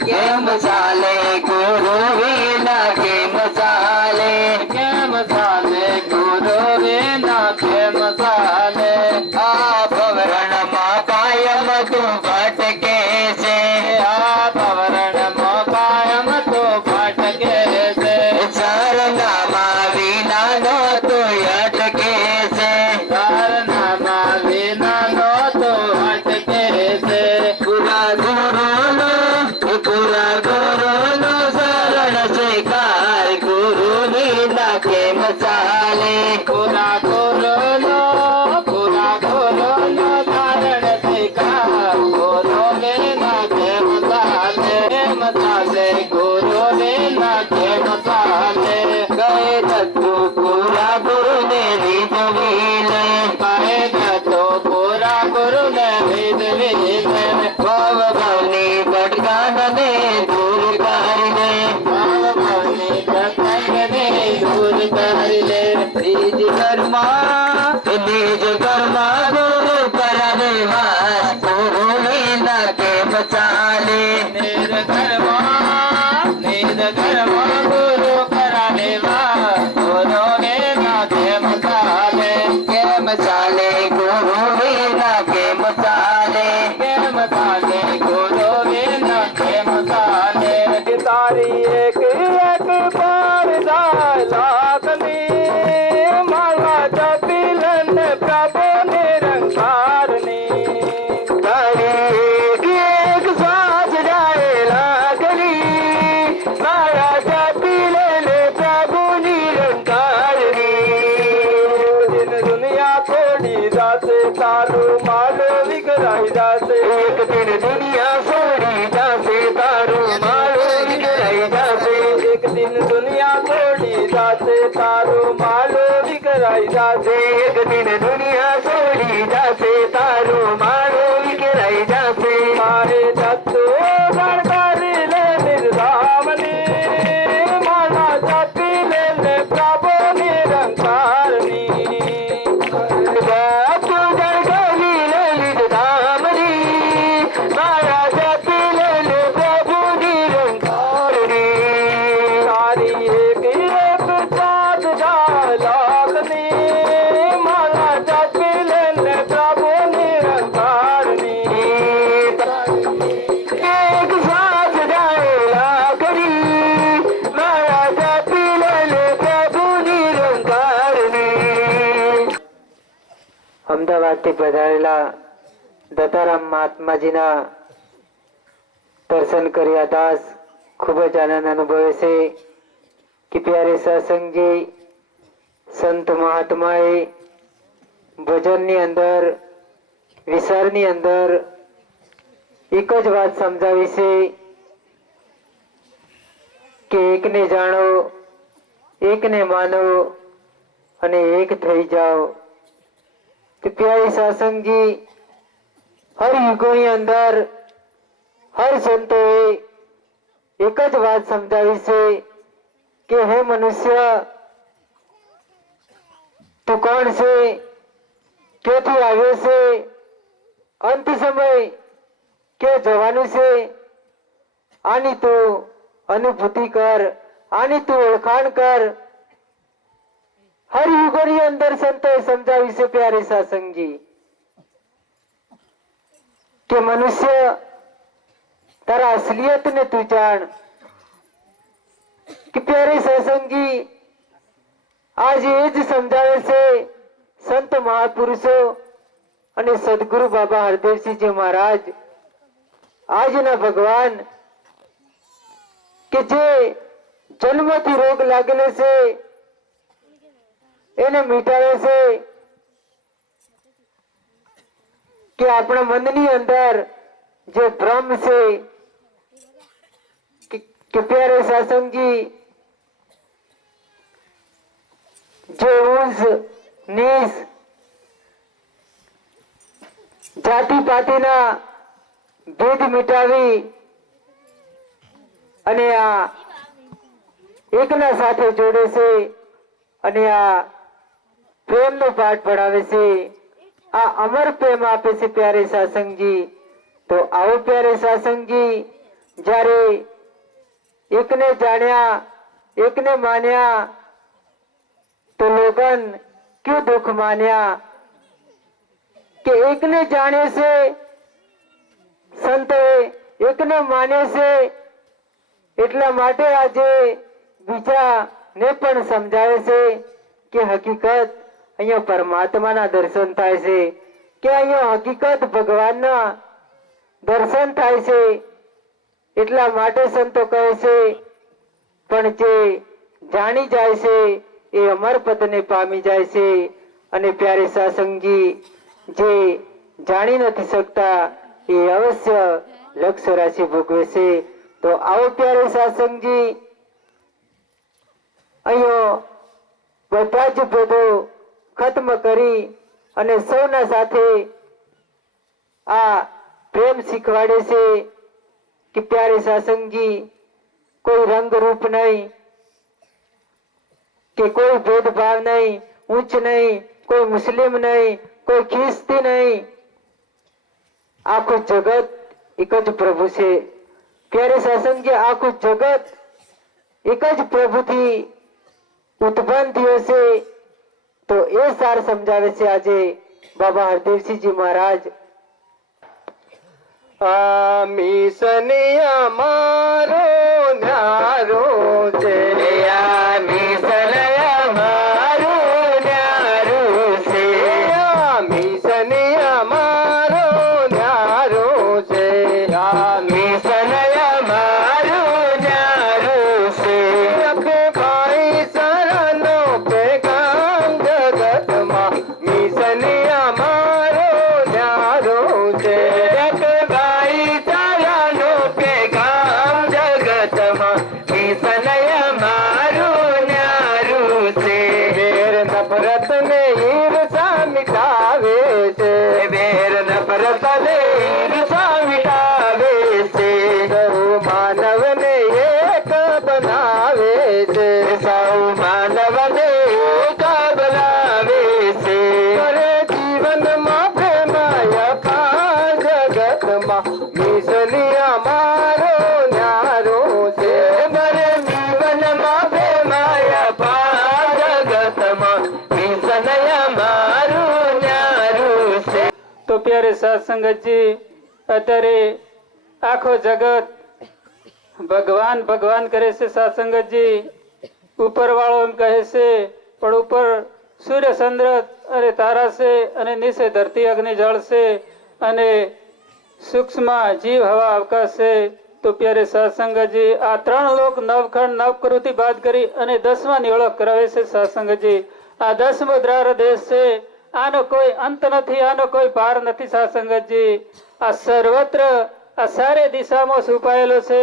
કેમ ચાલે ગુરુ વિના કેમ ચાલે કેમ ચાલે ગુરુ વિના કેમ ચાલે આ પવરણમાં કાયમ તું ભટકે છે આ પવરણમાં કાયમ તું ભટકે છે ચરણામાં વિનાનો તું અટકે છે ચરણામાં વિનાનો તું અટકે છે પૂરા ગુરુનો શરણ સ્વીકાર ગુરુ વિના કેમ ચાલે પૂરા ગુરુનો શરણ સ્વીકાર ગુરુ વિના કેમ ચાલે ગુરુ વિના કેમ ચાલે ગયે તત્વ પૂરા ગુરુને રીઝવી લે ગયે તત્વ પૂરા ગુરુને રીઝવી લે ભવની ભટકાને દૂર કરી લે ભવની ભટકાને દૂર કરી લે નિજ કર્મા ગુરુ કરાવે વાસ ગુરુ વિના કેમ ચાલે નિજ કર્મા ગુરુ કરાવે વાસ ગુરુ વિના કેમ ચાલે ગુરુ વિના કેમ ચાલે ગુરુ વિના કેમ ચાલે તારી એક પાર જાય લાખની માલા જપીલન પ્રભુ નિરંકારની તારી એક શ્વાસ જાય લાખની માલા જપીલન પ્રભુ નિરંકારની દુનિયા છોડી જાશે તારું માલો વિખરાઈ જાશે એક દિન દુનિયા છોડી જાશે તારું માલો વિખરાઈ જાશે એક દિન દુનિયા છોડી જાશે તારું માલો વિખરાઈ જાશે એક દિન દુનિયા છોડી જાશે તારું માલો વિખરાઈ જાશે મારે જતો ગણકારી લે નિર્ધામની માલા જપી લે પ્રભુ નિરંકારની અમદાવાદથી પધારેલા દત્તારામ મહાત્માજીના દર્શન કર્યા દાસ ખૂબ જ આનંદ અનુભવે છે કે પ્યારે સત્સંગજી સંત મહાત્માએ ભજનની અંદર વિચારની અંદર એક જ વાત સમજાવી છે કે એકને જાણો એકને માનો અને એક થઈ જાઓ કે પ્યારી સત્સંગજી હર યુગોની અંદર હર સંતોએ એક જ વાત સમજાવી છે કે હે મનુષ્ય તું કોણ છે ક્યાંથી આવ્યો છે અંત સમય ક્યાં જવાનું છે આની તું અનુભૂતિ કર આની તું ઓળખાણ કર હર યુગોની અંદર સંતોએ સમજાવી છે પ્યારે સત્સંગજી કે મનુષ્ય તારા અસલિયત ને તું જાણ કે પ્યારે સત્સંગજી આજે એ જ સમજાવે છે સંત મહાપુરુષો અને સદગુરુ બાબા હરદેવસિંહજી મહારાજ આજના ભગવાન કે જે જન્મથી રોગ લાગેલો છે એને મિટાવે છે કે આપણા મનની અંદર જે ભ્રમ છે કે પ્યારે સત્સંગજી જે ઊંચ નીચ જાતિ પાતિના ભેદ મિટાવી અને આ એકના સાથે જોડે છે અને આ પ્રેમનો પાઠ પઢાવે છે આ અમર પ્રેમ આપે છે પ્યારે સત્સંગજી તો આવો પ્યારે સત્સંગજી જ્યારે એકને જાણ્યા એકને માન્યા તો લોગન ક્યું દુઃખ માન્યા કે એકને જાણે છે સંતે એકને માને છે એટલા માટે આજે બીજાને પણ સમજાવે છે કે હકીકત અહીંયા પરમાત્માના દર્શન થાય છે કે અહીંયા હકીકત ભગવાનના દર્શન થાય છે એટલા માટે સંતો કહે છે પણ જે જાણી જાય છે એ અમર પદને પામી જાય છે અને પ્યારે સાસંગજી જે જાણી નથી શકતા એ અવશ્ય લક્ષ્ય રાશિ ભોગવે છે તો આવો પ્યારે સાસંગજી અહીંયા બધા જ ભેદો ખત્મ કરી અને સૌના સાથે આ પ્રેમ શીખવાડે છે કે પ્યારે સાસંગજી કોઈ રંગ રૂપ નહીં કે કોઈ ભેદભાવ નહીં, ઊંચ નહીં, કોઈ મુસ્લિમ નહીં, કોઈ ખ્રિસ્તી નહીં, આખું જગત એક જ પ્રભુ છે. પ્યારે સાસંગજી આખું જગત એક જ પ્રભુથી ઉત્પન્ન થયું છે. તો એ સાર સમજાવે છે આજે બાબા હરદેવસિંહજી મહારાજ. મિશનિયા મારો ન્યારો છે, મિશનિયા મારો ન્યારો છે, મિશનિયા મારો ન્યારો છે, મિશનિયા મારો ન્યારો છે. ભાઈ સરનો પેગામ જગતમાં મિશનિયા મારો ન્યારો છે. નફરત ને ઈર્ષા મિટાવે છે, વેર નફરત ને ઈર્ષા મિટાવે છે. સૌ માનવ ને એક બનાવે છે, સૌ માનવ ને એક બનાવે છે. અરે જીવનમાં પ્રેમાય પા જગતમાં મિશનિયા મારો ન્યારો છે. મારે જીવનમાં પ્રેમાય પા જગતમાં તો પ્યારે સત્સંગતજી અત્યારે આખો જગત ભગવાન ભગવાન કરે છે. સત્સંગતજી ઉપર વાળો એમ કહે છે પણ ઉપર સૂર્ય ચંદ્ર અને તારા છે અને નીચે ધરતી અગ્નિ જળ છે અને સૂક્ષ્મ જીવ હવા અવકાશ છે. તો પ્યારે સત્સંગતજી આ ત્રણ લોક નવખંડ નવકૃતિ બાદ કરી અને 10માની ઓળખ કરાવે છે. સત્સંગતજી આ 10મો દ્વાર દેશ છે, આનો કોઈ અંત નથી, આનો કોઈ પાર નથી. સત્સંગતજી આ સર્વત્ર આ સારે દિશામાં છુપાયેલો છે.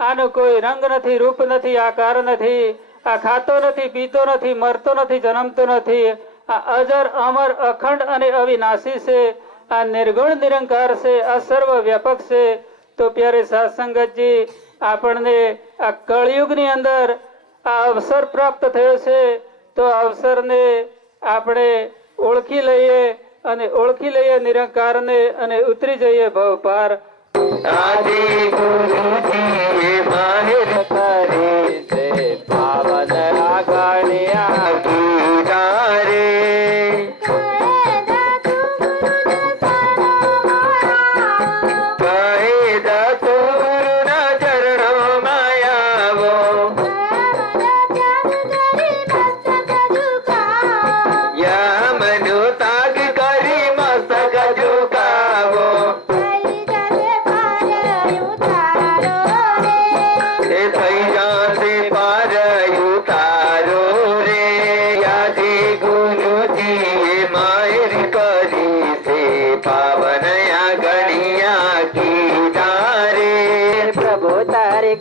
આનો કોઈ રંગ નથી, રૂપ નથી, આકાર નથી, આ ખાતો નથી, પીતો નથી, મરતો નથી, જન્મતો નથી. આ અજર અમર અખંડ અને અવિનાશી છે. આ નિર્ગુણ નિરંકાર છે, આ સર્વ વ્યાપક છે. તો પ્યારે સત્સંગતજી આપણને આ કળયુગની અંદર આ અવસર પ્રાપ્ત થયો છે. તો અવસરને આપણે ઓળખી લઈએ અને ઓળખી લઈએ નિરંકારને અને ઉતરી જઈએ ભવ પાર. આદિ ગુરુજીએ માહિર કરી છે પાવન આગણ્યા ગીતારે.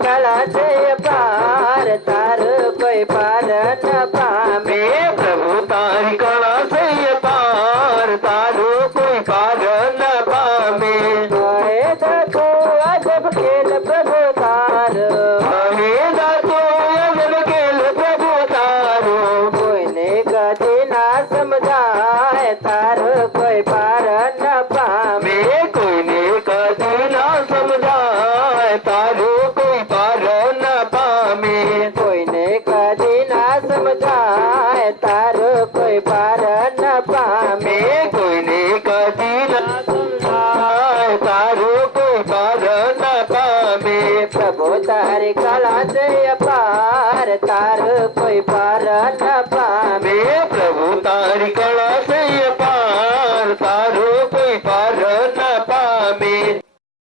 કળા છે પાર તાર કોઈ પાર ન પામે. પ્રભુ તારી કળા છે પાર તારો કોઈ પાર ન પામે. દાતો અજબ ખેલ પ્રભુ તારો, દાતો અજબ ખેલ પ્રભુ તારો. કોઈને કદી ના સમજાય તારો કોઈ પાર ન પામે. કોઈને કદી ના સમજાય તારો તારે કળા છે અપાર તાર કોઈ પાર ન પાર